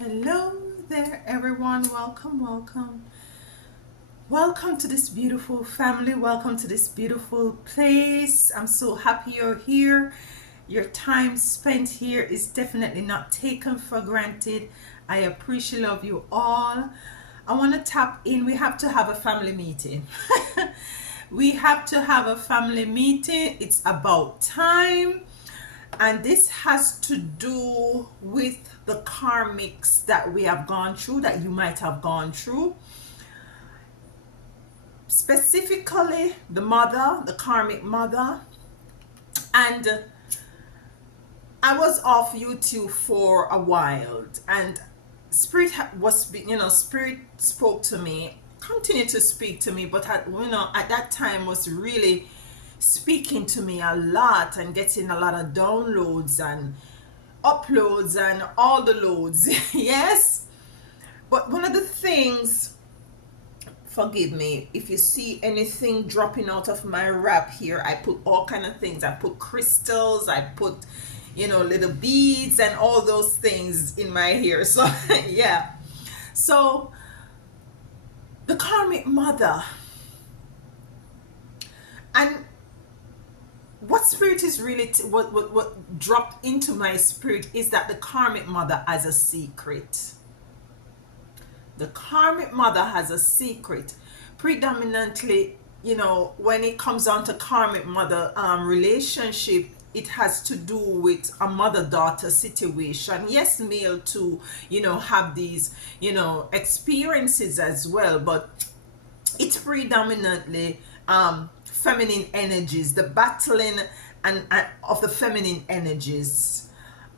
Hello there, everyone. Welcome to this beautiful family. Welcome to this beautiful place. I'm so happy you're here. Your time spent here is definitely not taken for granted. I appreciate love you all. I want to tap in. We have to have a family meeting. We have to have a family meeting. It's about time. And this has to do with the karmics that we have gone through, that you might have gone through. Specifically, the mother, the karmic mother. And I was off YouTube for a while, and Spirit spoke to me, continued to speak to me, but at that time was really speaking to me a lot and getting a lot of downloads and uploads and all the loads. Yes, but one of the things, forgive me if you see anything dropping out of my wrap here, I put all kind of things. I put crystals, I put little beads and all those things in my hair. So yeah, so the karmic mother, and what spirit is really what dropped into my spirit is that the karmic mother has a secret. The karmic mother has a secret. Predominantly, when it comes down to karmic mother relationship, it has to do with a mother-daughter situation. Yes, male too, have these, experiences as well, but it's predominantly feminine energies, the battling and of the feminine energies,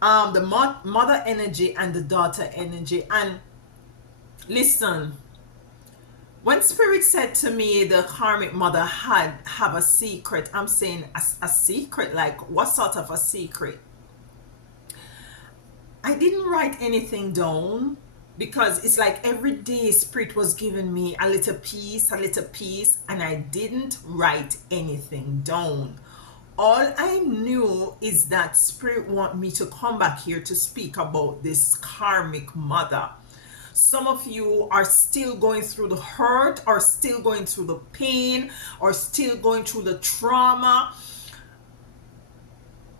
the mother energy and the daughter energy. And listen, when spirit said to me the karmic mother have a secret, I'm saying a secret, like what sort of a secret? I didn't write anything down, because it's like every day spirit was giving me a little piece, and I didn't write anything down. All I knew is that spirit want me to come back here to speak about this karmic mother. Some of you are still going through the hurt, or still going through the pain, or still going through the trauma,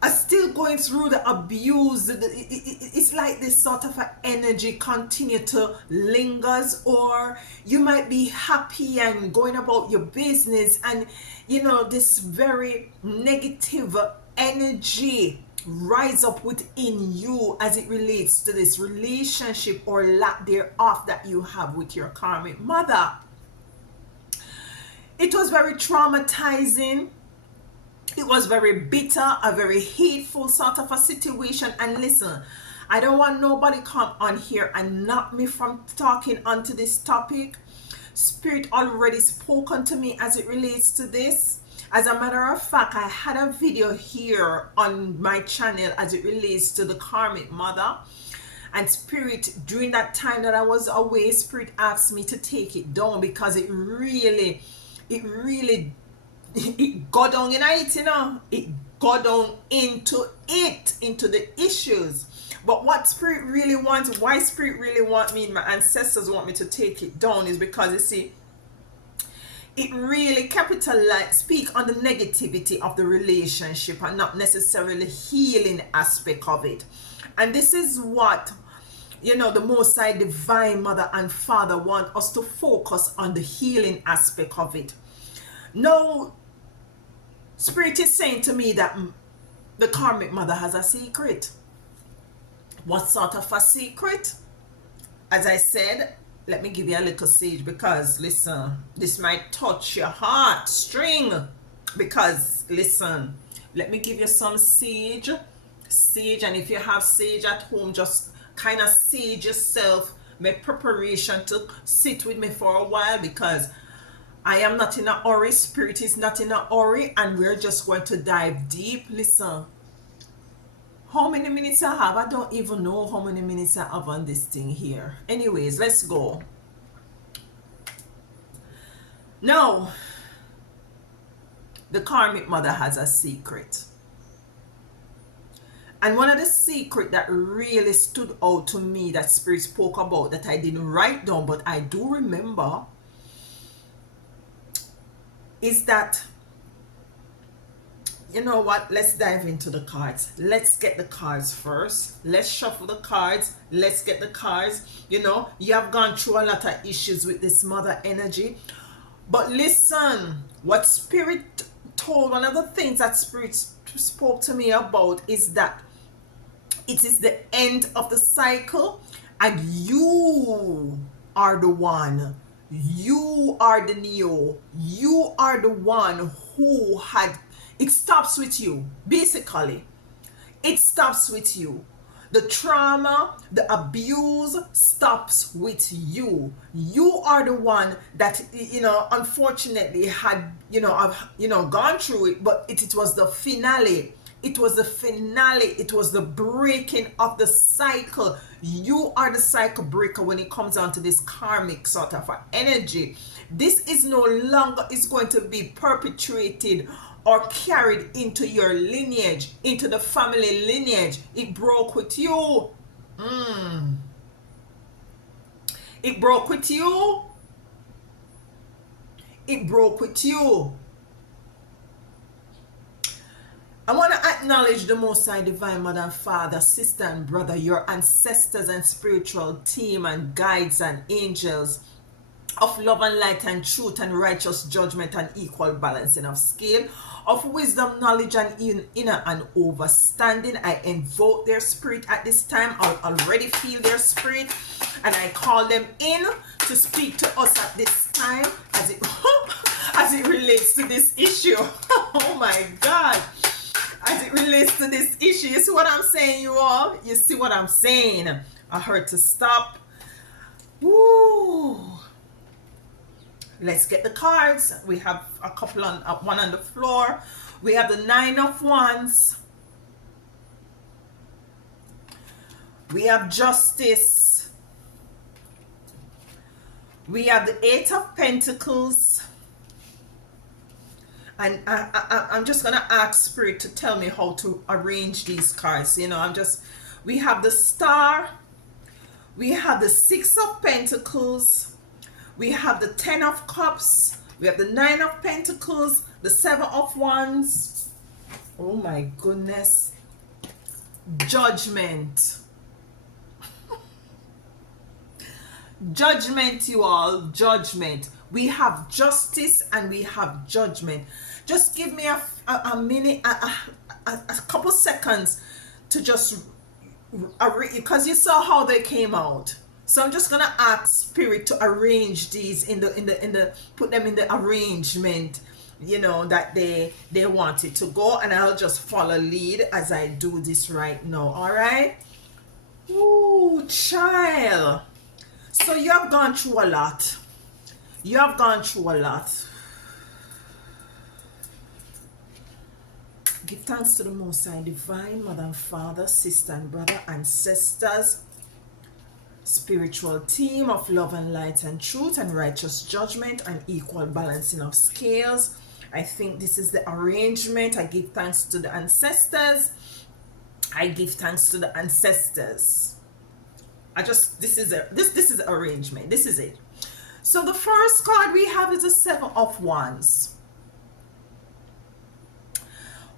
are still going through the abuse. It's like this sort of an energy continue to lingers, or you might be happy and going about your business, and this very negative energy rise up within you as it relates to this relationship or lack thereof that you have with your karmic mother. It was very traumatizing. It was very bitter, a very hateful sort of a situation. And listen, I don't want nobody come on here and knock me from talking onto this topic. Spirit already spoken to me as it relates to this. As a matter of fact, I had a video here on my channel as it relates to the karmic mother. And spirit, during that time that I was away, spirit asked me to take it down, because it really it got down in it, it got down into the issues. But what spirit really wants, why spirit really want me, my ancestors want me to take it down, is because, you see, it really speak on the negativity of the relationship and not necessarily healing aspect of it. And this is what the Most High Divine Mother and Father want us to focus on, the healing aspect of it. No, spirit is saying to me that the karmic mother has a secret. What sort of a secret? As I said, let me give you a little sage, because listen, this might touch your heart string. Because listen, let me give you some sage. And if you have sage at home, just kind of sage yourself, make preparation to sit with me for a while, because I am not in a hurry, spirit is not in a hurry, and we're just going to dive deep. Listen, how many minutes I have? I don't even know how many minutes I have on this thing here. Anyways, let's go. Now, the karmic mother has a secret. And one of the secret that really stood out to me that Spirit spoke about, that I didn't write down but I do remember, is that, you know what, let's dive into the cards. Let's get the cards first. Let's shuffle the cards. Let's get the cards. You know, you have gone through a lot of issues with this mother energy. But listen, what Spirit told, one of the things that Spirit spoke to me about is that it is the end of the cycle, and you are the one. You are the Neo. You are the one who had, it stops with you. Basically, it stops with you. The trauma, the abuse stops with you. You are the one that, you know, unfortunately had, gone through it, but it was the finale. It was the finale. It was the breaking of the cycle. You are the cycle breaker when it comes down to this karmic sort of energy. This is no longer is going to be perpetuated or carried into your lineage, into the family lineage. It broke with you. It broke with you. It broke with you. I want to acknowledge the Most High Divine Mother and Father, sister and brother, your ancestors and spiritual team and guides and angels of love and light and truth and righteous judgment and equal balancing of scale, of wisdom, knowledge and inner and overstanding. I invoke their spirit at this time. I already feel their spirit, and I call them in to speak to us at this time as it as it relates to this issue. Oh my God. As it relates to this issue. You see what I'm saying, you all? You see what I'm saying? I heard to stop. Woo. Let's get the cards. We have a couple on, one on the floor. We have the 9 of Wands. We have Justice. We have the 8 of Pentacles. And I'm just going to ask Spirit to tell me how to arrange these cards. You know, we have the Star. We have the 6 of Pentacles. We have the 10 of Cups. We have the 9 of Pentacles. The 7 of Wands. Oh my goodness. Judgment. Judgment, you all. Judgment. We have Justice and we have Judgment. Just give me a minute, a couple seconds to just, because you saw how they came out. So I'm just gonna ask Spirit to arrange these put them in the arrangement, you know, that they want it to go, and I'll just follow lead as I do this right now. All right. Ooh, child. So you have gone through a lot. You have gone through a lot. Give thanks to the Most High Divine Mother and Father, sister and brother, ancestors, spiritual team of love and light and truth and righteous judgment and equal balancing of scales. I think this is the arrangement. I give thanks to the ancestors. I give thanks to the ancestors. This is the arrangement. This is it. So the first card we have is the 7 of Wands.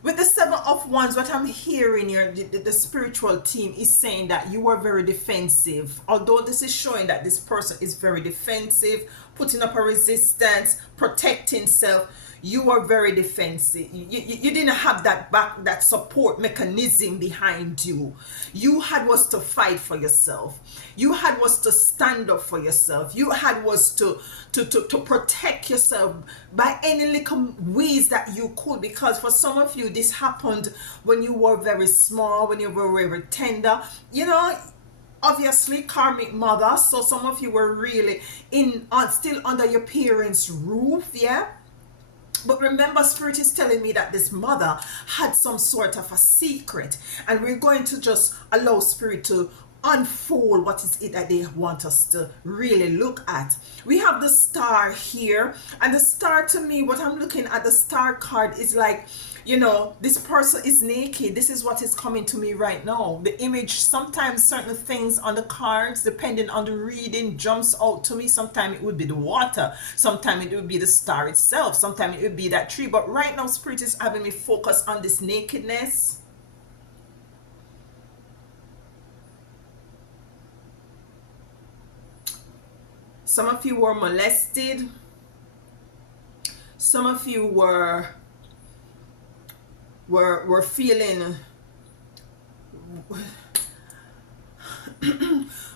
With the 7 of Wands, what I'm hearing here, the spiritual team is saying that you are very defensive. Although this is showing that this person is very defensive, putting up a resistance, protecting self, you are very defensive. You didn't have that support mechanism behind you. You had was to fight for yourself. You had was to stand up for yourself. You had was to protect yourself by any little ways that you could, because for some of you this happened when you were very small, when you were very tender, you know. Obviously karmic mother, so some of you were really still under your parents' roof, yeah. But remember, Spirit is telling me that this mother had some sort of a secret, and we're going to just allow Spirit to unfold what is it that they want us to really look at. We have the star here, and the star, to me, what I'm looking at, the star card is like, you know, this person is naked. This is what is coming to me right now. The image, sometimes certain things on the cards, depending on the reading, jumps out to me. Sometimes it would be the water, sometimes it would be the star itself, sometimes it would be that tree. But right now, Spirit is having me focus on this nakedness. Some of you were molested. Some of you were feeling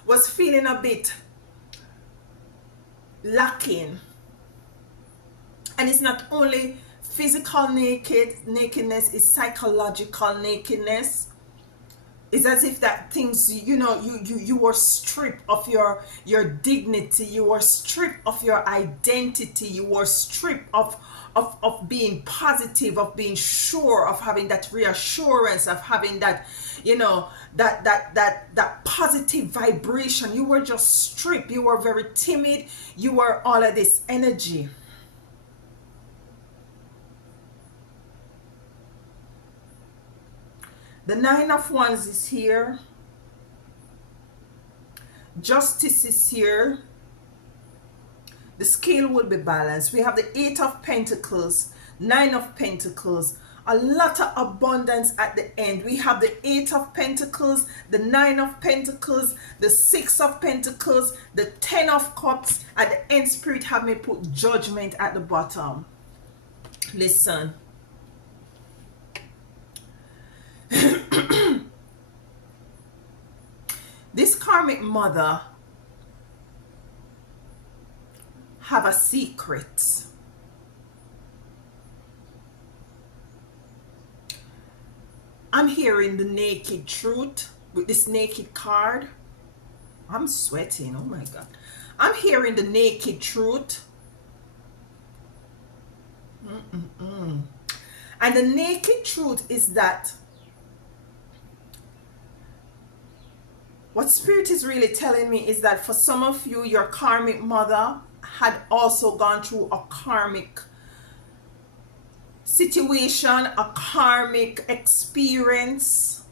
was feeling a bit lacking. And it's not only physical nakedness, it's psychological nakedness. It's as if that things, you know, you were stripped of your dignity, you were stripped of your identity, you were stripped of being positive, of being sure, of having that reassurance, of having that, you know, that positive vibration. You were just stripped. You were very timid. You were all of this energy. The Nine of Wands is here. Justice is here. The scale will be balanced. We have the Eight of Pentacles, Nine of Pentacles, a lot of abundance at the end. We have the Eight of Pentacles, the Nine of Pentacles, the Six of Pentacles, the Ten of Cups. At the end, Spirit have me put Judgment at the bottom. Listen. This karmic mother have a secret. I'm hearing the naked truth with this naked card. I'm sweating, oh my God. I'm hearing the naked truth. And the naked truth is that what Spirit is really telling me is that for some of you, your karmic mother had also gone through a karmic situation, a karmic experience.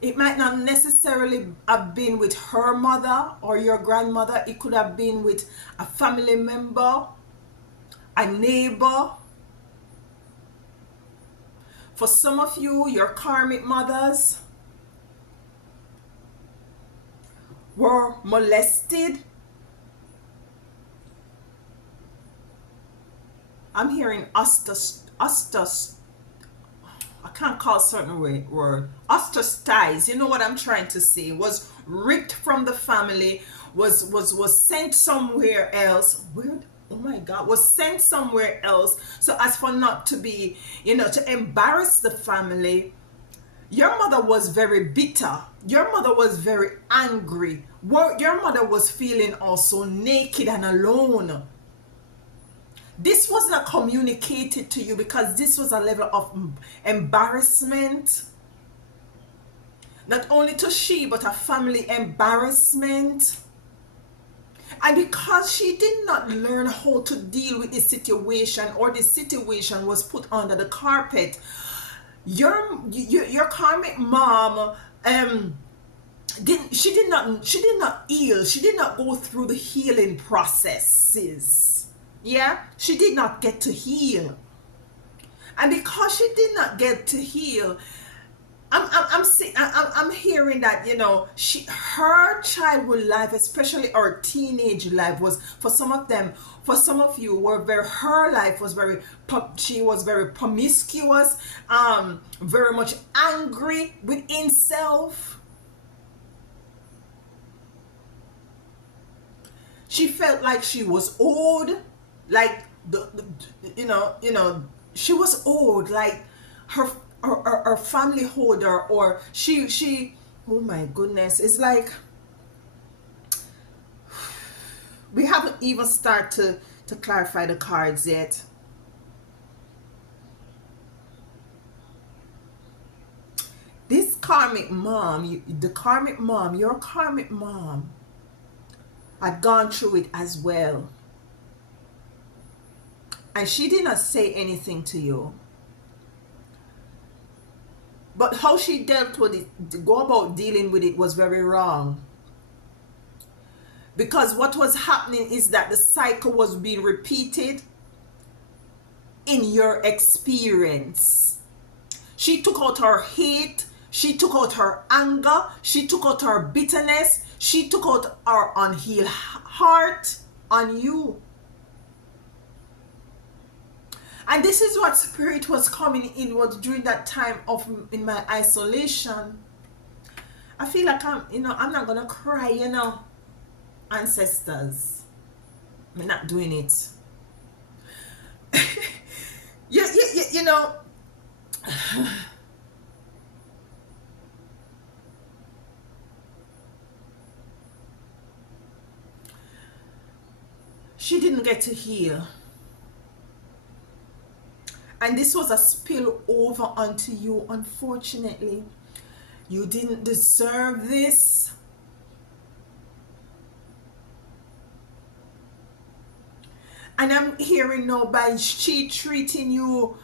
It might not necessarily have been with her mother or your grandmother. It could have been with a family member, a neighbor. For some of you, your karmic mothers were molested. I'm hearing I can't call certain word. Ostracized. You know what I'm trying to say? Was ripped from the family. Was sent somewhere else. Where? Oh my God, was sent somewhere else. So as for not to be, you know, to embarrass the family. Your mother was very bitter. Your mother was very angry. Your mother was feeling also naked and alone. This was not communicated to you because this was a level of embarrassment. Not only to she, but a family embarrassment. And because she did not learn how to deal with this situation, or the situation was put under the carpet, your karmic mom did not heal. She did not go through the healing processes. Yeah, she did not get to heal. And because she did not get to heal, I'm hearing that, you know, her childhood life, especially her teenage life, was for some of them, for some of you, her life was she was very promiscuous, very much angry within self. She felt like she was old, like she was old, like her family holder, or she oh my goodness, it's like we haven't even started to clarify the cards yet. karmic mom, your karmic mom had gone through it as well. And she did not say anything to you. But how she dealt with it, go about dealing with it, was very wrong. Because what was happening is that the cycle was being repeated in your experience. She took out her hate, she took out her anger, she took out her bitterness, she took out her unhealed heart on you. And this is what spirit was coming in, was during that time of in my isolation. I feel like I'm not gonna cry, ancestors. I'm not doing it. you know. She didn't get to heal. And this was a spill over onto you, unfortunately. You didn't deserve this. And I'm hearing now, by she treating you,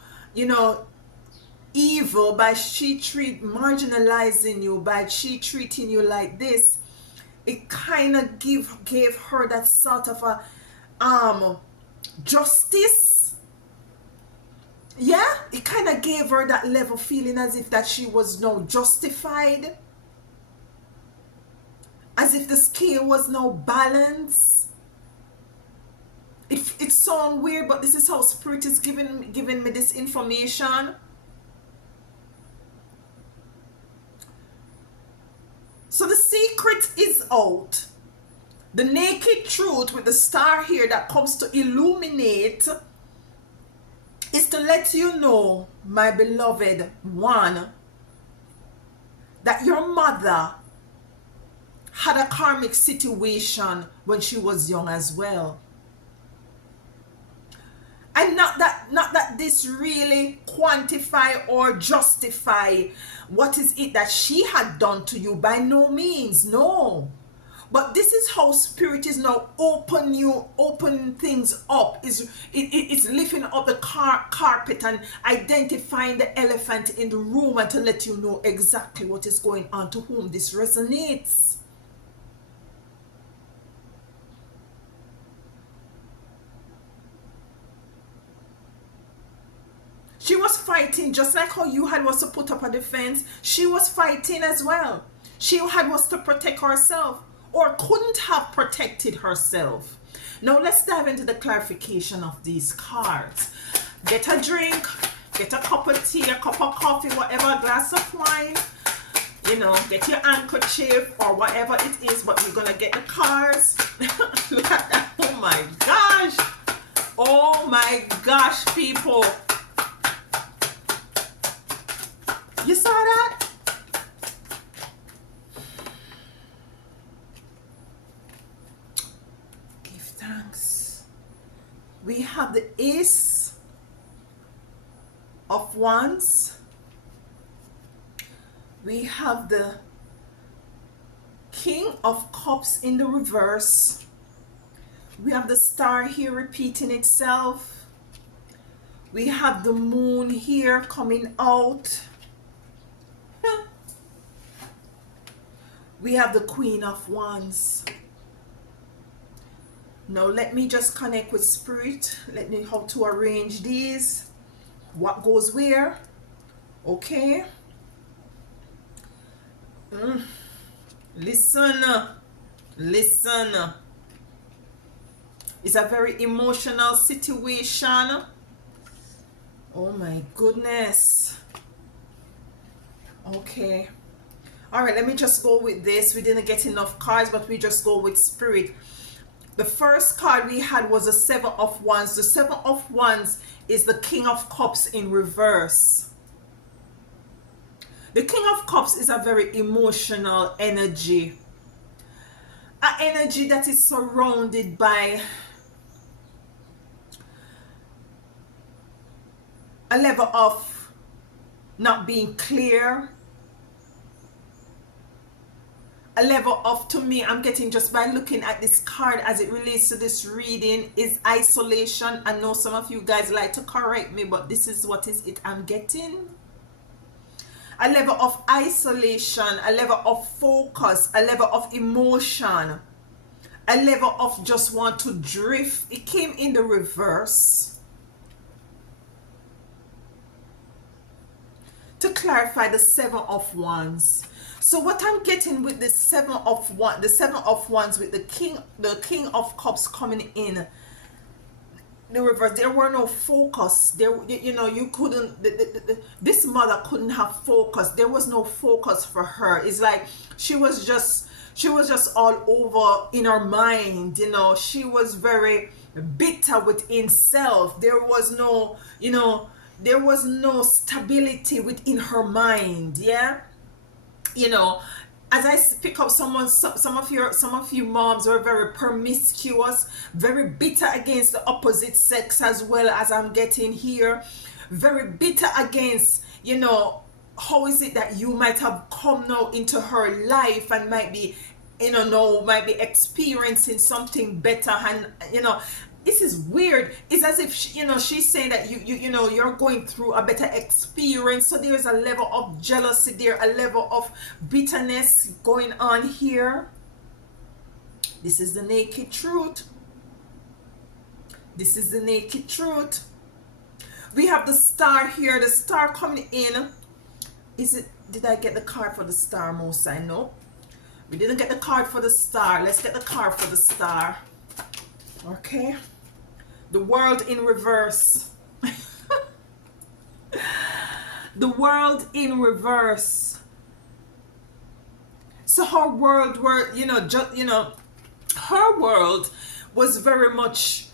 evil, by she marginalizing you, by she treating you like this, it kind of gave her that sort of a justice. Yeah, it kind of gave her that level feeling as if that she was now justified, as if the scale was now balanced. It sounds weird, but this is how spirit is giving me this information. So the secret is out. The naked truth with the star here that comes to illuminate is to let you know, my beloved one, that your mother had a karmic situation when she was young as well. And not that this really quantify or justify what is it that she had done to you, by no means, no. But this is how spirit is now open things up. It's lifting up the carpet and identifying the elephant in the room, and to let you know exactly what is going on, to whom this resonates. She was fighting just like how you had was to put up a defense. She was fighting as well. She had was to protect herself, or couldn't have protected herself. Now let's dive into the clarification of these cards. Get a drink, get a cup of tea, a cup of coffee, whatever, a glass of wine, get your handkerchief or whatever it is, but you're gonna get the cards. Look at that. Oh my gosh. Oh my gosh, people. You saw that? Give thanks. We have the Ace of Wands. We have the King of Cups in the reverse. We have the star here repeating itself. We have the moon here coming out. We have the Queen of Wands. Now let me just connect with spirit. Let me how to arrange these. What goes where? Okay. Listen. It's a very emotional situation. Oh my goodness. Okay. All right, let me just go with this. We didn't get enough cards, but we just go with spirit. The first card we had was the Seven of Wands. The Seven of Wands is the King of Cups in reverse. The King of Cups is a very emotional energy. An energy that is surrounded by a level of not being clear, A level of, to me, I'm getting just by looking at this card as it relates to this reading, is isolation. I know some of you guys like to correct me, but this is what is it I'm getting. A level of isolation, a level of focus, a level of emotion, a level of just want to drift. It came in the reverse. To clarify, the Seven of Wands. So what I'm getting with the Seven of Wands with the King of Cups coming in the reverse, there were no focus. There, you know, you couldn't. This mother couldn't have focus. There was no focus for her. It's like she was just all over in her mind. You know, she was very bitter within self. There was no, you know, there was no stability within her mind. Yeah, you know. As I pick up some of you moms were very promiscuous, very bitter against the opposite sex, as well as I'm getting here, very bitter against, you know, how is it that you might have come now into her life and might be, you know, now might be experiencing something better, and you know, this is weird. It's as if she, you know, she's saying that you know, you're going through a better experience. So there's a level of jealousy there, a level of bitterness going on here. This is the naked truth. This is the naked truth. We have the Star here. The Star coming in. Is it? Did I get the card for the Star? Most I know. We didn't get the card for the Star. Let's get the card for the Star. Okay. The World in reverse. The World in reverse. So her world were, you know, just, you know, her world was very much,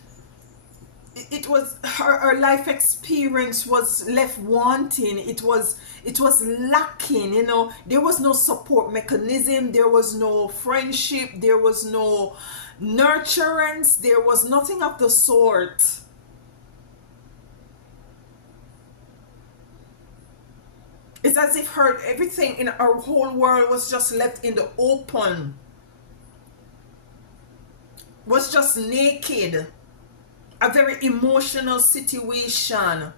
it was her life experience was left wanting. It was lacking, you know. There was no support mechanism, there was no friendship, there was no nurturance, there was nothing of the sort. It's as if everything in our whole world was just left in the open, was just naked. A very emotional situation.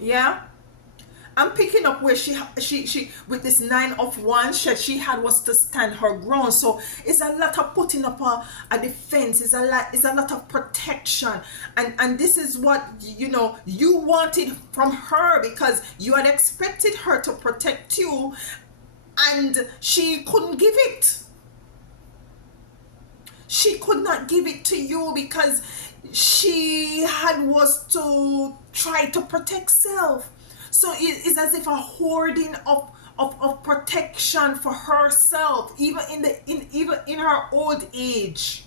Yeah, I'm picking up where she with this Nine of Wands, she had was to stand her ground. So it's a lot of putting up a defense. It's a lot of protection, and this is what, you know, you wanted from her, because you had expected her to protect you, and she couldn't give it. She could not give it to you because she was to try to protect self. So it's as if a hoarding of protection for herself, even in her old age.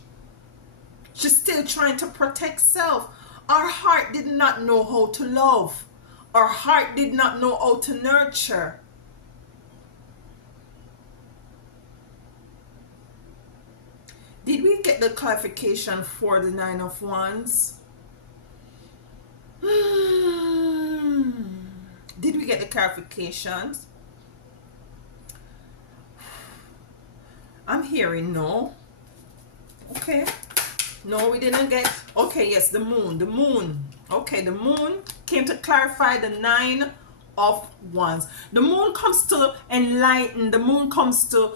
She's still trying to protect self. Our heart did not know how to love. Our heart did not know how to nurture. Did we get the clarification for the Nine of Wands? Did we get the clarifications? I'm hearing no. Okay. No, we didn't get. Okay, yes, the moon. The moon. Okay, the moon came to clarify the Nine of Wands. The moon comes to enlighten. The moon comes to,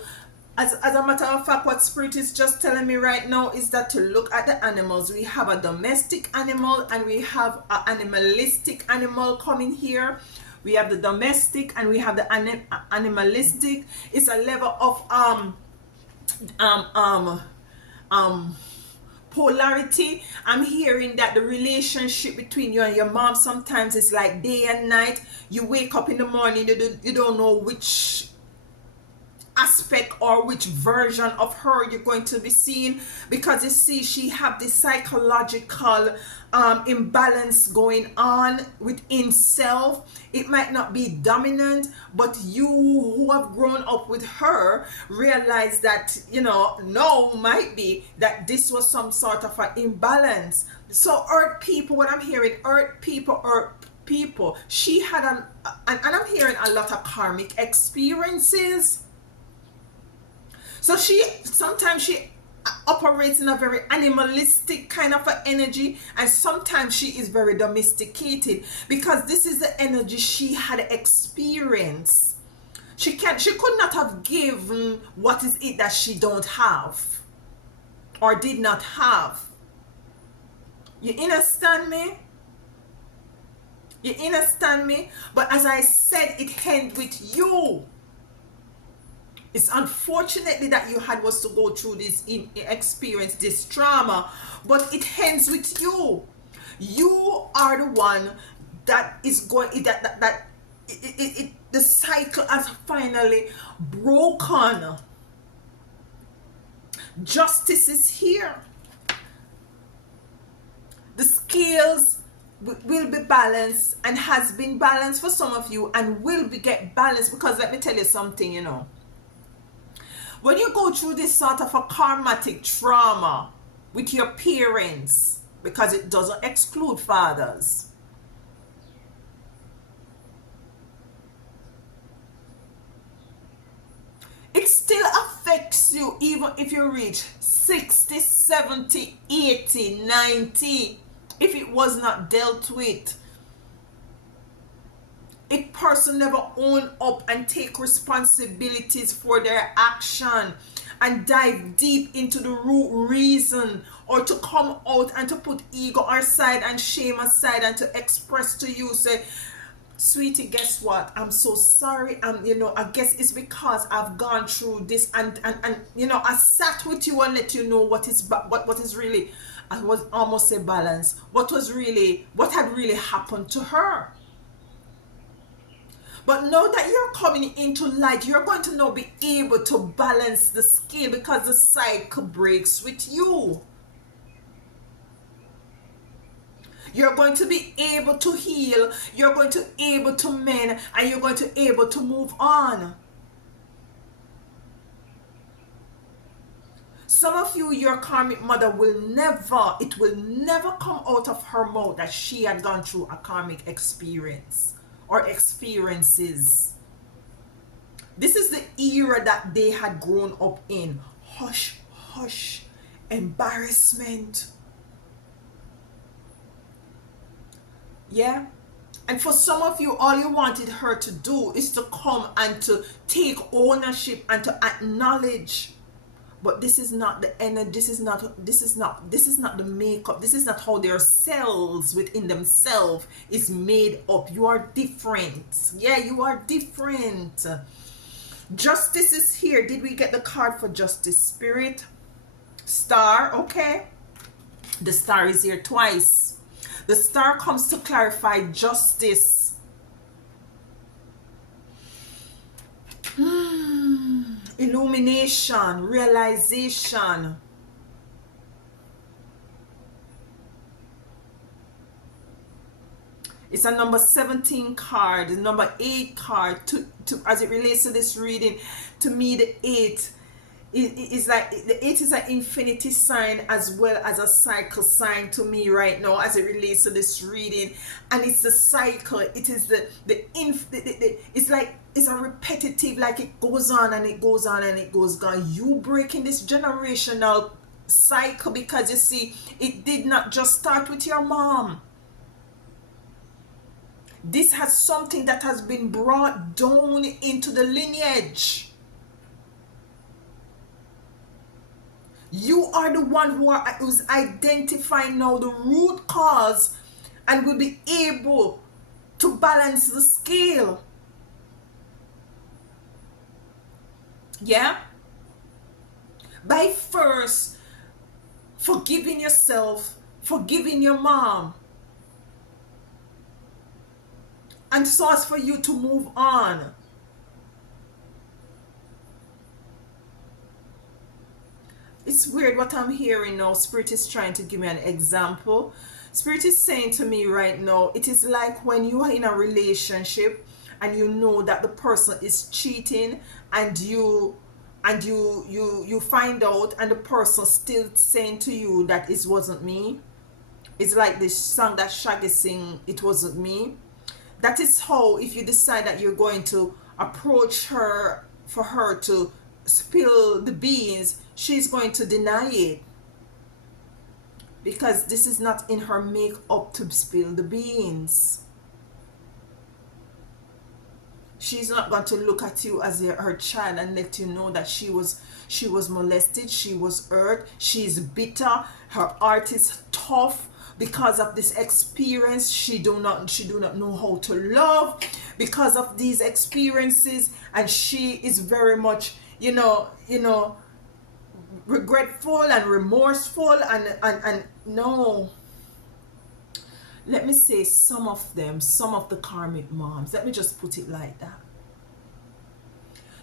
as a matter of fact, what Spirit is just telling me right now is that to look at the animals. We have a domestic animal and we have an animalistic animal coming here. We have the domestic and we have the animalistic. It's a level of polarity. I'm hearing that the relationship between you and your mom sometimes is like day and night. You wake up in the morning, you don't know which aspect or which version of her you're going to be seeing, because you see she have this psychological imbalance going on within self. It might not be dominant, but you who have grown up with her realize that, you know, no, might be that this was some sort of an imbalance. So earth people, what I'm hearing, earth people people, she had and I'm hearing a lot of karmic experiences. So sometimes she operates in a very animalistic kind of an energy, and sometimes she is very domesticated, because this is the energy she had experienced. She could not have given what is it that she don't have or did not have. You understand me? You understand me? But as I said, it ends with you. It's unfortunately that you had was to go through this experience, this trauma, but it ends with you. You are the one that is going, the cycle has finally broken. Justice is here. The scales will be balanced, and has been balanced for some of you, and will be get balanced, because let me tell you something, you know. When you go through this sort of a karmatic trauma with your parents, because it doesn't exclude fathers, it still affects you even if you reach 60, 70, 80, 90. If it was not dealt with, if person never own up and take responsibilities for their action and dive deep into the root reason, or to come out and to put ego aside and shame aside and to express to you, say, sweetie, guess what, I'm so sorry, you know, I guess it's because I've gone through this, and you know, I sat with you and let you know what is really, I was almost say balance, what had really happened to her. But now that you're coming into light, you're going to now be able to balance the scale, because the cycle breaks with you. You're going to be able to heal, you're going to be able to mend, and you're going to be able to move on. Some of you, your karmic mother will never come out of her mouth that she had gone through a karmic experience or experiences. This is the era that they had grown up in. Hush, hush, embarrassment. Yeah? And for some of you, all you wanted her to do is to come and to take ownership and to acknowledge. But this is not the energy, this is not the makeup, this is not how their cells within themselves is made up. You are different. Yeah, you are different. Justice is here. Did we get the card for justice, Spirit? Star, okay. The star is here twice. The star comes to clarify justice. Illumination, realization. It's a number 17 card, the number 8 card. To as it relates to this reading, to me the 8 is like, the 8 is an infinity sign as well as a cycle sign to me right now as it relates to this reading. And it's the cycle, it is it's like, it's a repetitive, like it goes on and it goes on and it goes on. You breaking this generational cycle, because you see, it did not just start with your mom. This has something that has been brought down into the lineage. You are the one who's identifying now the root cause and will be able to balance the scale. Yeah? By first forgiving yourself, forgiving your mom, and so as for you to move on. It's weird what I'm hearing now. Spirit is trying to give me an example. Spirit is saying to me right now, it is like when you are in a relationship and you know that the person is cheating, and you find out, and the person still saying to you that it wasn't me. It's like this song that Shaggy sing, it wasn't me. That is how, if you decide that you're going to approach her for her to spill the beans, she's going to deny it, because this is not in her makeup to spill the beans. She's not going to look at you as her child and let you know that she was molested, she was hurt, she's bitter, her heart is tough because of this experience. She do not know how to love because of these experiences, and she is very much, regretful and remorseful, and no. Let me say some of the karmic moms, let me just put it like that.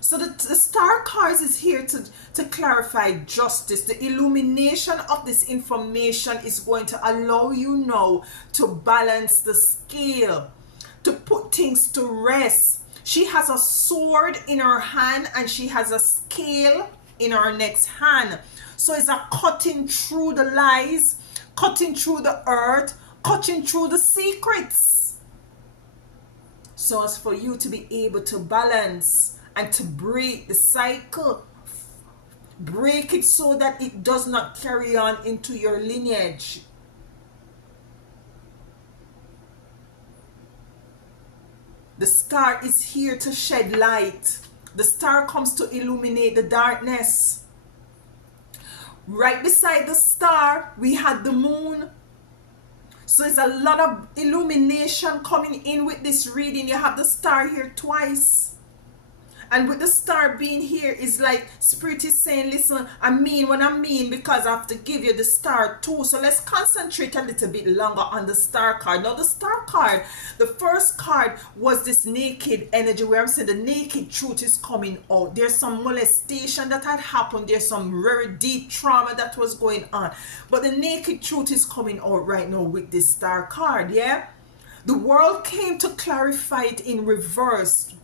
So the star cards is here to clarify justice. The illumination of this information is going to allow you now to balance the scale, to put things to rest. She has a sword in her hand and she has a scale in her next hand. So it's a cutting through the lies, cutting through the earth, cutting through the secrets. So as for you to be able to balance and to break the cycle, break it so that it does not carry on into your lineage. The star is here to shed light. The star comes to illuminate the darkness. Right beside the star, we had the moon. So there's a lot of illumination coming in with this reading. You have the star here twice. And with the star being here, is like Spirit is saying, listen, I mean when I mean, because I have to give you the star too. So let's concentrate a little bit longer on the star card. Now the star card, the first card was this naked energy, where I'm saying the naked truth is coming out. There's some molestation that had happened. There's some very deep trauma that was going on. But the naked truth is coming out right now with this star card, yeah? The world came to clarify it in reverse.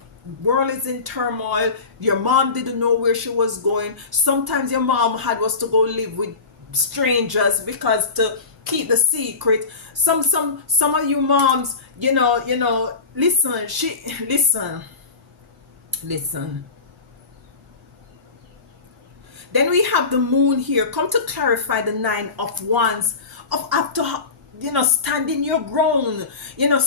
World is in turmoil. Your mom didn't know where she was going. Sometimes your mom was to go live with strangers because to keep the secret. Some of you moms, listen. Then we have the moon here, come to clarify the 9 of Wands, of after standing your ground,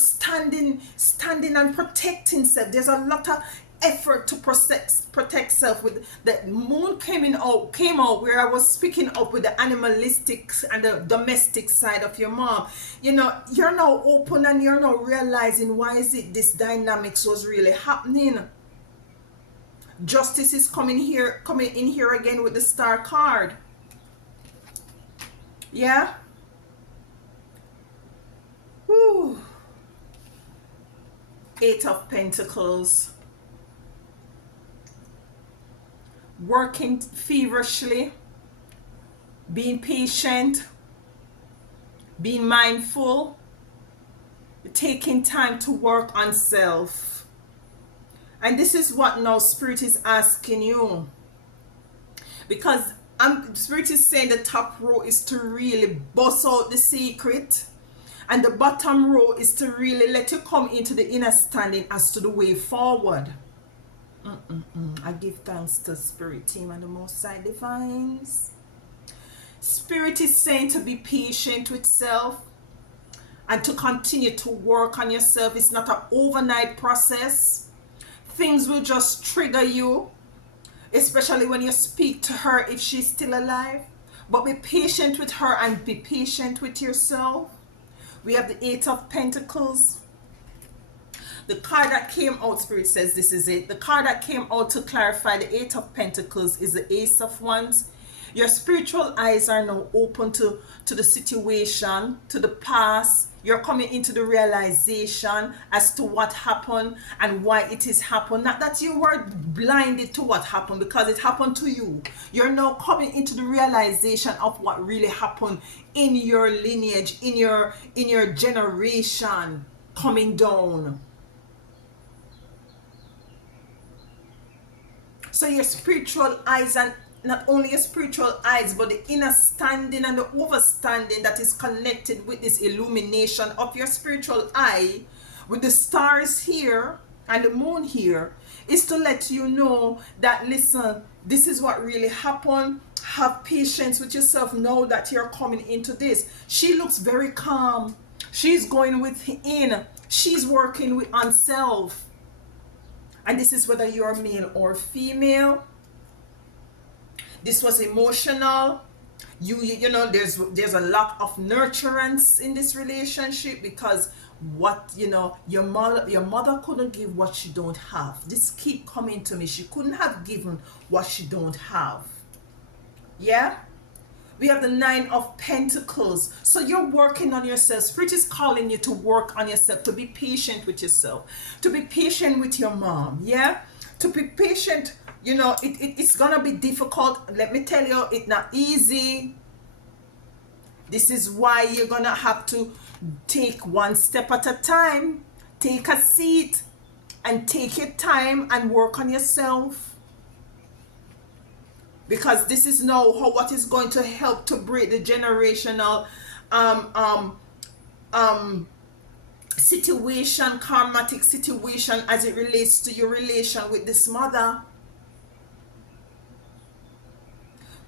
standing and protecting self. There's a lot of effort to protect self. With the moon came out where I was speaking up with the animalistic and the domestic side of your mom. You're now open and you're now realizing why is it this dynamics was really happening. Justice is coming in here again with the star card. Yeah. Whew. 8 of Pentacles. Working feverishly, being patient, being mindful, taking time to work on self. And this is what now Spirit is asking you. Because Spirit is saying the top row is to really bust out the secret. And the bottom row is to really let you come into the inner standing as to the way forward. I give thanks to Spirit Team and the Most High Divines. Spirit is saying to be patient with self and to continue to work on yourself. It's not an overnight process. Things will just trigger you, especially when you speak to her if she's still alive. But be patient with her and be patient with yourself. We have the 8 of Pentacles. The card that came out, Spirit says this is it. The card that came out to clarify the 8 of Pentacles is the Ace of Wands. Your spiritual eyes are now open to the situation, to the past. You're coming into the realization as to what happened and why it is happened. Not that you were blinded to what happened, because it happened to you. You're now coming into the realization of what really happened in your lineage, in your generation coming down. So your spiritual eyes, and not only your spiritual eyes, but the inner standing and the overstanding that is connected with this illumination of your spiritual eye with the stars here and the moon here, is to let you know that, listen, this is what really happened. Have patience with yourself. Know that you're coming into this. She looks very calm. She's going within. She's working on self. And this is whether you're male or female. This was emotional. You know, there's a lot of nurturance in this relationship, because what, you know, your mother couldn't give what she don't have. This keep coming to me. She couldn't have given what she don't have. Yeah. We have the 9 of Pentacles. So you're working on yourself. Spirit is calling you to work on yourself, to be patient with yourself, to be patient with your mom. Yeah. To be patient. You know, it's gonna be difficult. Let me tell you, it's not easy. This is why you're gonna have to take one step at a time. Take a seat and take your time and work on yourself. Because this is now what is going to help to break the generational situation, karmatic situation, as it relates to your relation with this mother.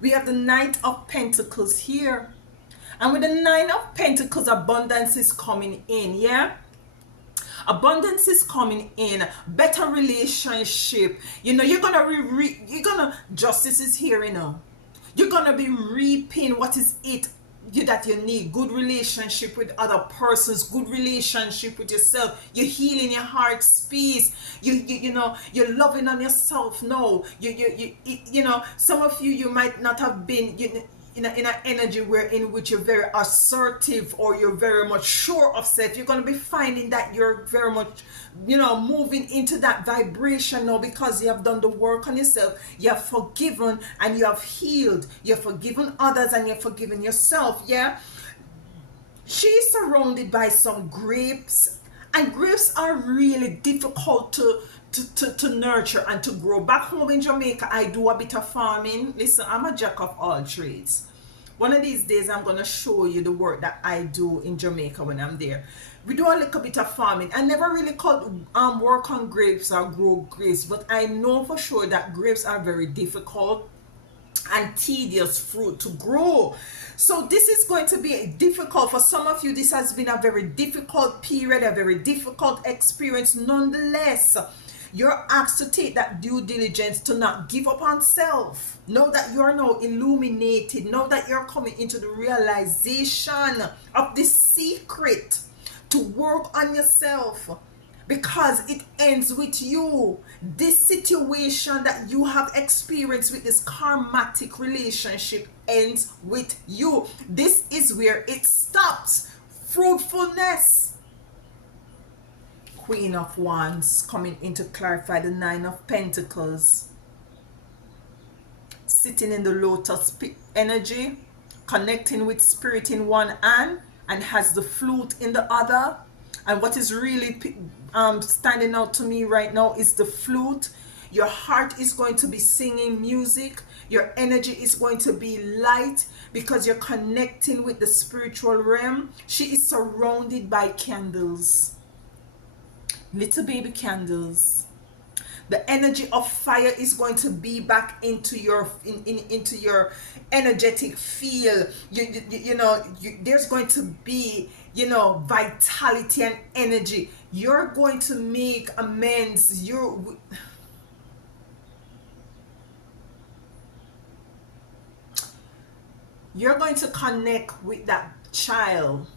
We have the Knight of Pentacles here. And with the 9 of Pentacles, abundance is coming in, yeah? Abundance is coming in. Better relationship. You know, you're gonna justice is here, you know. You're gonna be reaping what is it that you need. Good relationship with other persons, good relationship with yourself. You're healing your heart space. You know, you're loving on yourself. No, you know, some of you might not have been in an energy in which you're very assertive, or you're very much sure of self. You're going to be finding that you're very much, you know, moving into that vibration now, because you have done the work on yourself. You have forgiven and you have healed. You have forgiven others and you have forgiven yourself. Yeah. She's surrounded by some grapes, and grapes are really difficult to nurture and to grow. Back home in Jamaica, I do a bit of farming. Listen, I'm a jack of all trades. One of these days, I'm going to show you the work that I do in Jamaica when I'm there. We do a little bit of farming. I never really could work on grapes or grow grapes, but I know for sure that grapes are very difficult and tedious fruit to grow. So this is going to be difficult for some of you. This has been a very difficult period, a very difficult experience. Nonetheless, you're asked to take that due diligence to not give up on self. Know that you are now illuminated. Know that you're coming into the realization of this secret to work on yourself, because it ends with you. This situation that you have experienced with this karmatic relationship ends with you. This is where it stops. Fruitfulness. Queen of Wands coming in to clarify the 9 of Pentacles. Sitting in the lotus energy, connecting with spirit in one hand and has the flute in the other. And what is really standing out to me right now is the flute. Your heart is going to be singing music. Your energy is going to be light, because you're connecting with the spiritual realm. She is surrounded by candles. Little baby candles. The energy of fire is going to be back into your into your energetic field. You know, there's going to be, you know, vitality and energy. You're going to make amends. You're going to connect with that child,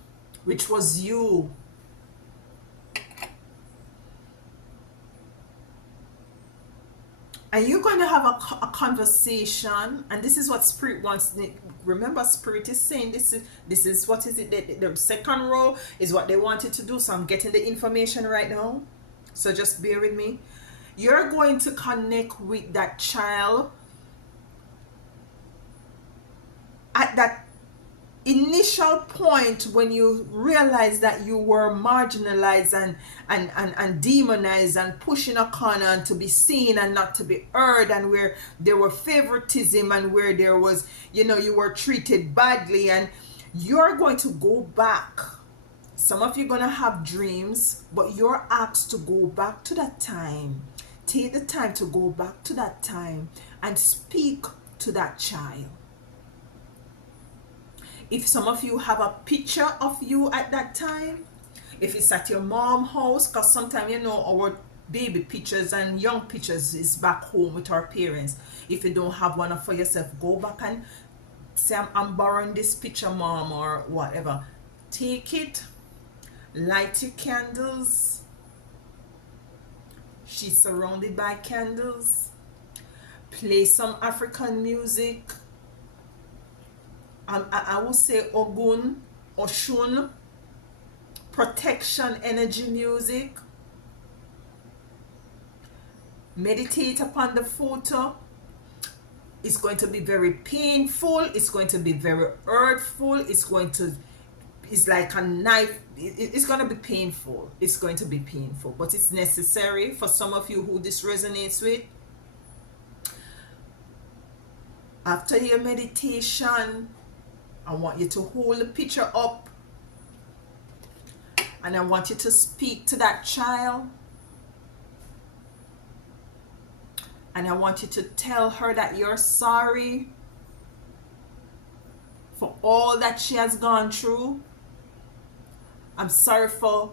which was you. And you're going to have a conversation, and this is what Spirit wants. Remember, Spirit is saying this is what is it. The second row is what they wanted to do. So I'm getting the information right now. So just bear with me. You're going to connect with that child at that initial point when you realize that you were marginalized and demonized and pushing a corner, and to be seen and not to be heard, and where there were favoritism, and where there was, you know, you were treated badly, and you're going to go back. Some of you gonna have dreams, but you're asked to go back to that time. Take the time to go back to that time and speak to that child. If some of you have a picture of you at that time, if it's at your mom's house, because sometimes, you know, our baby pictures and young pictures is back home with our parents. If you don't have one for yourself, go back and say, I'm borrowing this picture, mom, or whatever. Take it, light your candles. She's surrounded by candles. Play some African music. I will say Ogun, Oshun, protection energy music. Meditate upon the photo. It's going to be very painful. It's going to be very hurtful. It's like a knife. It's going to be painful. It's going to be painful, but it's necessary for some of you who this resonates with. After your meditation, I want you to hold the picture up, and I want you to speak to that child, and I want you to tell her that you're sorry for all that she has gone through. I'm sorry for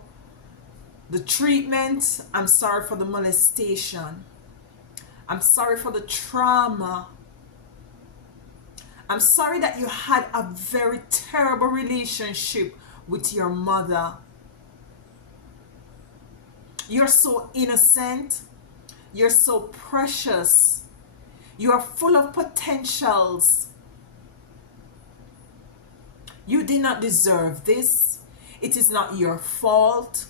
the treatment. I'm sorry for the molestation. I'm sorry for the trauma. I'm sorry that you had a very terrible relationship with your mother. You're so innocent. You're so precious. You're full of potentials. You did not deserve this. It is not your fault.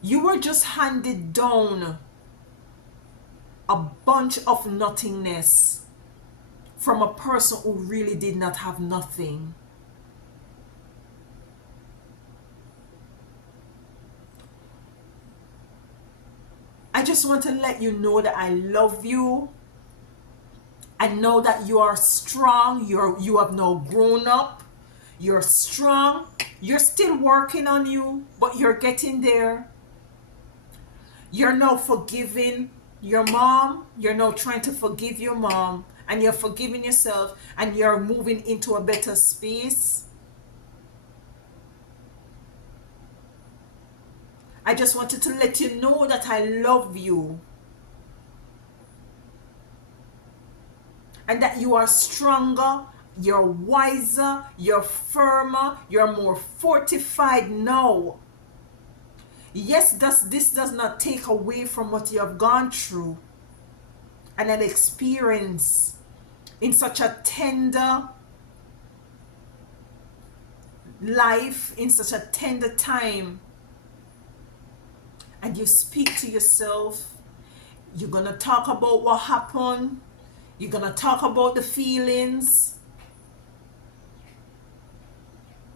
You were just handed down a bunch of nothingness from a person who really did not have nothing. I just want to let you know that I love you. I know that you are strong. You have now grown up. You're strong. You're still working on you, but you're getting there. You're now forgiving your mom. You're now trying to forgive your mom, and you're forgiving yourself, and you're moving into a better space. I just wanted to let you know that I love you, and that you are stronger, you're wiser, you're firmer, you're more fortified now. Yes, this does not take away from what you have gone through and an experience in such a tender life, in such a tender time. And you speak to yourself. You're going to talk about what happened. You're going to talk about the feelings.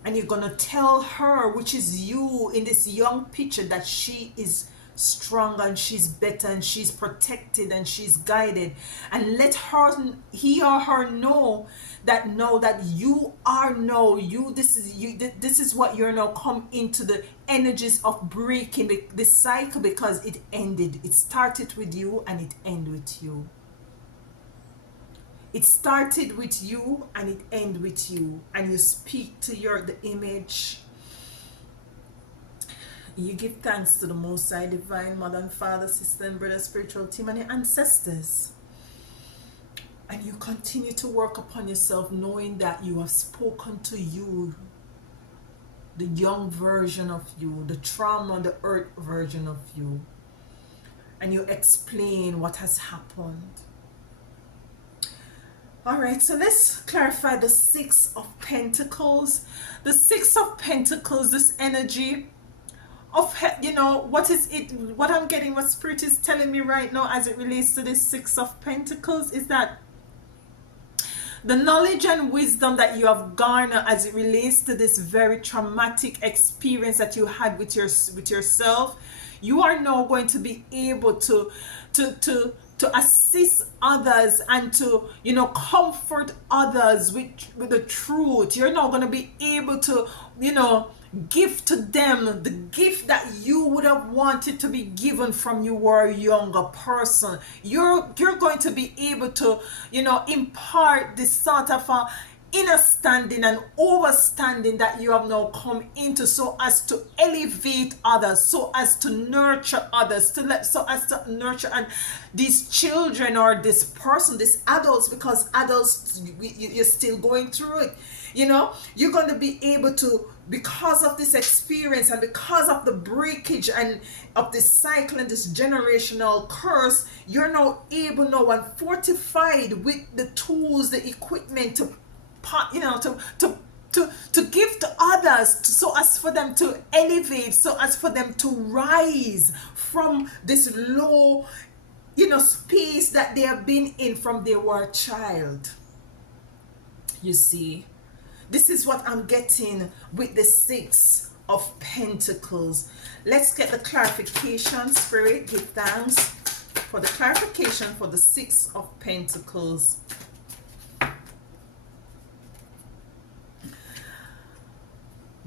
And you're going to tell her, which is you in this young picture, that she is stronger and she's better and she's protected and she's guided. And let her, he or her know that you are now, this is what you're now come into the energies of breaking the cycle, because it ended. It started with you and it ended with you. It started with you and it ends with you. And you speak to the image. You give thanks to the Most High Divine Mother and Father, Sister and Brother, spiritual team, and your ancestors. And you continue to work upon yourself, knowing that you have spoken to you, the young version of you, the trauma, the earth version of you. And you explain what has happened. Alright, so let's clarify the Six of Pentacles. The Six of Pentacles, this energy of, what is it, what I'm getting, what Spirit is telling me right now as it relates to this Six of Pentacles is that the knowledge and wisdom that you have garnered as it relates to this very traumatic experience that you had with yourself, you are now going to be able to assist others and to, you know, comfort others with the truth. You're now going to be able to, you know, give to them the gift that you would have wanted to be given from you were a younger person. You're going to be able to, you know, impart this sort of a understanding and overstanding that you have now come into, so as to elevate others, so as to nurture others, so as to nurture and these children or this person, these adults, because adults, you're still going through it. You know, you're going to be able to, because of this experience and because of the breakage and of this cycle and this generational curse, you're now able now and fortified with the tools, the equipment to, you know, to give to others, so as for them to elevate, so as for them to rise from this low, you know, space that they have been in from they were a child. You see, this is what I'm getting with the Six of Pentacles. Let's get the clarification. Spirit, give thanks for the clarification for the Six of Pentacles.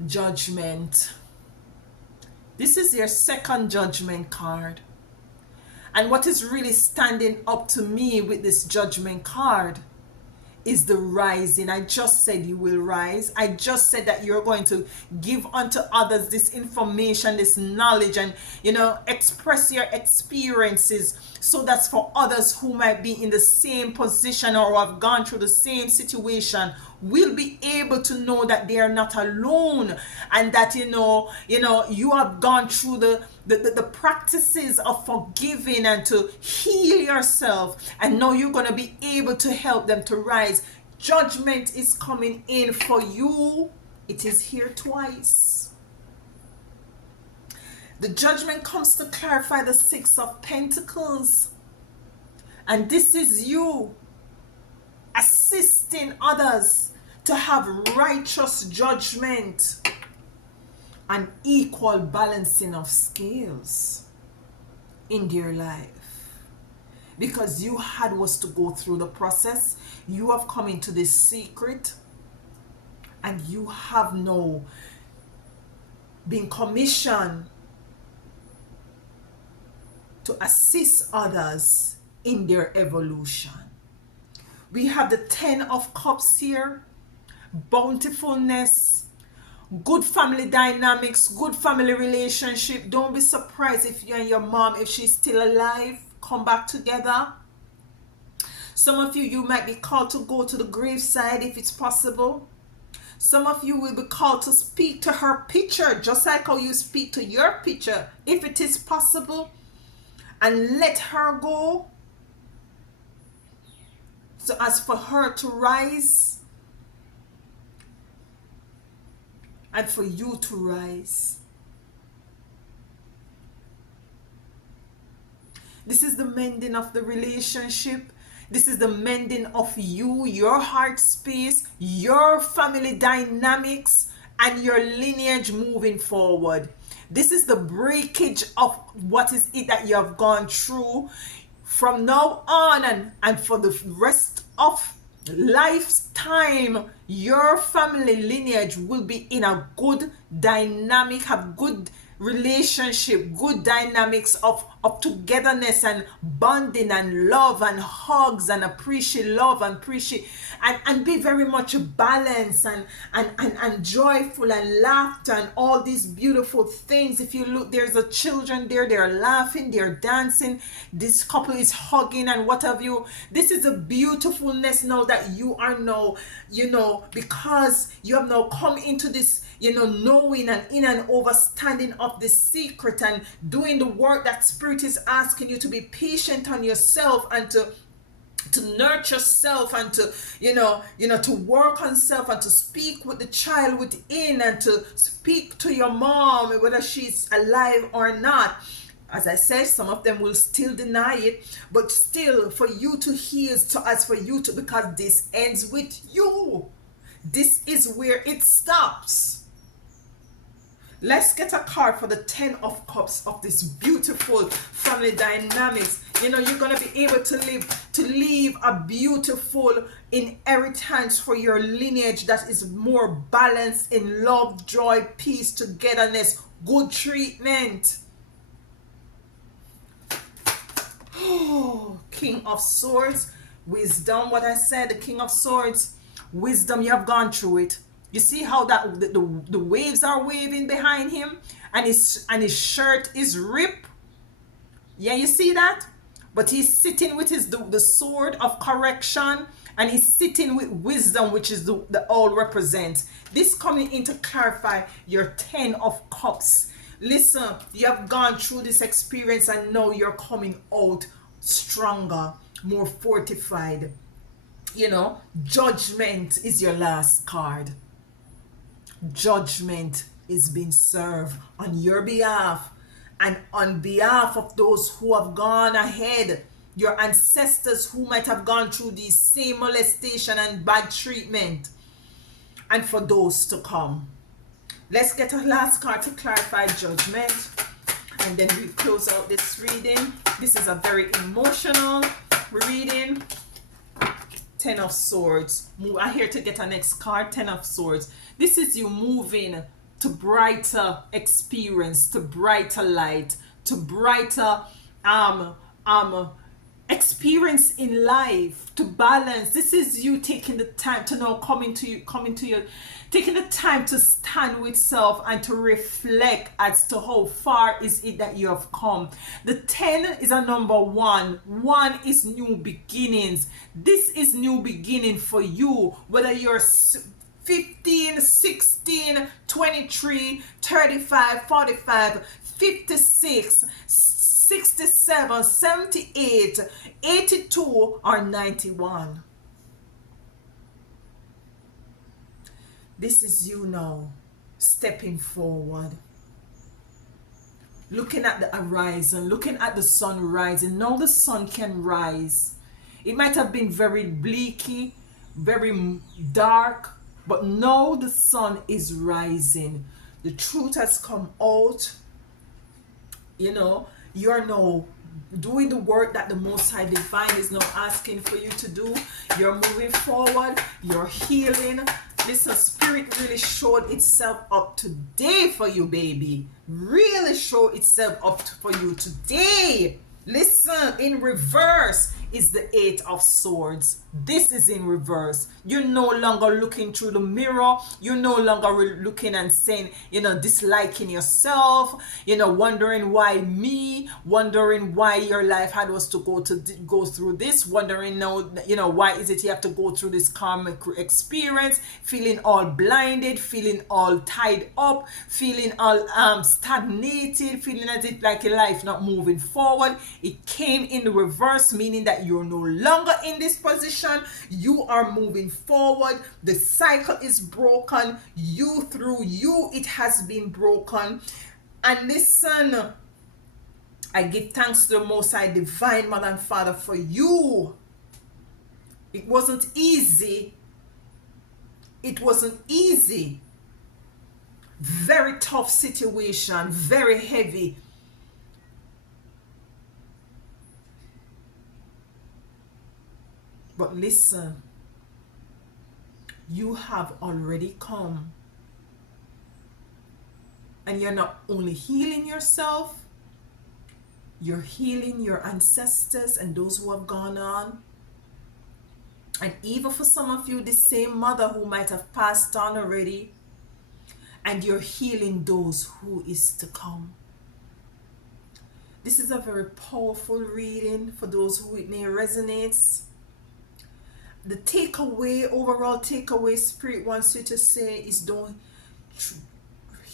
Judgment. This is your second Judgment card. And what is really standing up to me with this Judgment card is the rising. I just said you will rise. I just said that you're going to give unto others this information, this knowledge, and, you know, express your experiences, so that's for others who might be in the same position or have gone through the same situation will be able to know that they are not alone, and that, you know, you have gone through the practices of forgiving and to heal yourself, and now you're going to be able to help them to rise. Judgment is coming in for you. It is here twice. The Judgment comes to clarify the Six of Pentacles, and this is you assisting others to have righteous judgment and equal balancing of scales in their life. Because you was to go through the process, you have come into this secret, and you have now been commissioned to assist others in their evolution. We have the Ten of Cups here. Bountifulness, good family dynamics, good family relationship. Don't be surprised if you and your mom, if she's still alive, come back together. Some of you might be called to go to the graveside if it's possible. Some of you will be called to speak to her picture, just like how you speak to your picture, if it is possible, and let her go, so as for her to rise and for you to rise. This is the mending of the relationship. This is the mending of you, your heart space, your family dynamics, and your lineage moving forward. This is the breakage of what is it that you have gone through from now on, and for the rest of life's time. Your family lineage will be in a good dynamic, have good relationship, good dynamics of togetherness and bonding and love and hugs and appreciate love and appreciate and be very much balanced and joyful and laughter and all these beautiful things. If you look, there's a children there, they're laughing, they're dancing, this couple is hugging and what have you. This is a beautifulness now that you are now, you know, because you have now come into this, you know, knowing and in and overstanding of this secret and doing the work that Spirit is asking you to be patient on yourself and to nurture self and to, you know, to work on self and to speak with the child within and to speak to your mom, whether she's alive or not. As I said, some of them will still deny it, but still, for you to heal, so as for you to, because this ends with you. This is where it stops. Let's get a card for the 10 of Cups of this beautiful family dynamics. You know, you're going to be able to leave a beautiful inheritance for your lineage that is more balanced in love, joy, peace, togetherness, good treatment. Oh, King of Swords, wisdom. What I said, the King of Swords, wisdom. You have gone through it. You see how that the waves are waving behind him, and his shirt is ripped. Yeah, you see that? But he's sitting with the sword of correction, and he's sitting with wisdom, which is the all represents. This coming in to clarify your 10 of Cups. Listen, you have gone through this experience, and now you're coming out stronger, more fortified. You know, judgment is your last card. Judgment is being served on your behalf and on behalf of those who have gone ahead, your ancestors who might have gone through the same molestation and bad treatment, and for those to come. Let's get a last card to clarify judgment, and then we close out this reading. This is a very emotional reading. 10 of Swords. I'm here to get a next card. 10 of Swords. This is you moving to brighter experience, to brighter light, to brighter experience in life, to balance. This is you taking the time to now coming to your taking the time to stand with self and to reflect as to how far is it that you have come. The 10 is a number 1. 1 is new beginnings. This is new beginning for you, whether you're 15, 16, 23, 35, 45, 56, 67, 78, 82, or 91. This is you now, stepping forward, looking at the horizon, looking at the sun rising. Now the sun can rise. It might have been very bleaky, very dark, but now the sun is rising. The truth has come out. You know, you're now doing the work that the Most High Divine is now asking for you to do. You're moving forward. You're healing. Listen, Spirit really showed itself up today for you, baby. Really showed itself up for you today. Listen, in reverse is the 8 of Swords. This is in reverse. You're no longer looking through the mirror. You're no longer looking and saying, you know, disliking yourself, you know, wondering why me, wondering why your life had was to go through this, wondering now, you know, why is it you have to go through this karmic experience, feeling all blinded, feeling all tied up, feeling all stagnated, feeling as if like your life not moving forward. It came in the reverse, meaning that you're no longer in this position. You are moving forward. The cycle is broken. Through you, it has been broken. And listen, I give thanks to the Most High Divine Mother and Father for you. It wasn't easy. It wasn't easy. Very tough situation, very heavy. But listen, you have already come. And you're not only healing yourself, you're healing your ancestors and those who have gone on. And even for some of you, the same mother who might have passed on already. And you're healing those who is to come. This is a very powerful reading for those who it may resonate. The takeaway, overall takeaway Spirit wants you to say is don't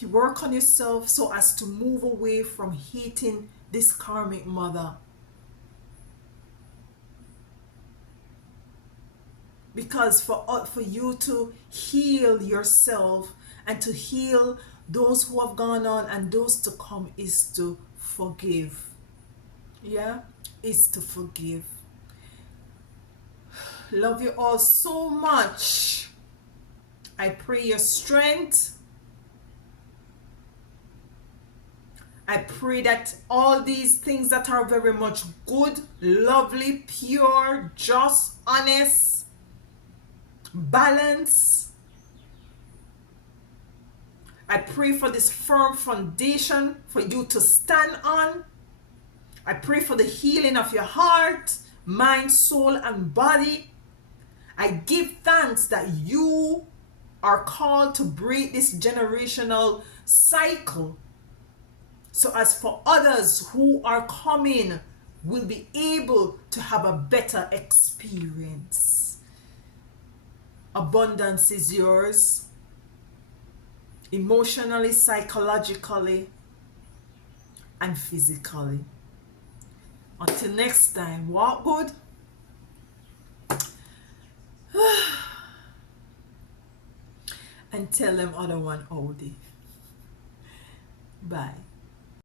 work on yourself so as to move away from hating this karmic mother. Because for you to heal yourself and to heal those who have gone on and those to come is to forgive. Yeah, is to forgive. Love you all so much. I pray your strength. I pray that all these things that are very much good, lovely, pure, just, honest, balance. I pray for this firm foundation for you to stand on. I pray for the healing of your heart, mind, soul, and body. I give thanks that you are called to break this generational cycle. So as for others who are coming, will be able to have a better experience. Abundance is yours, emotionally, psychologically, and physically. Until next time, walk good. And tell them other one oldie. Bye.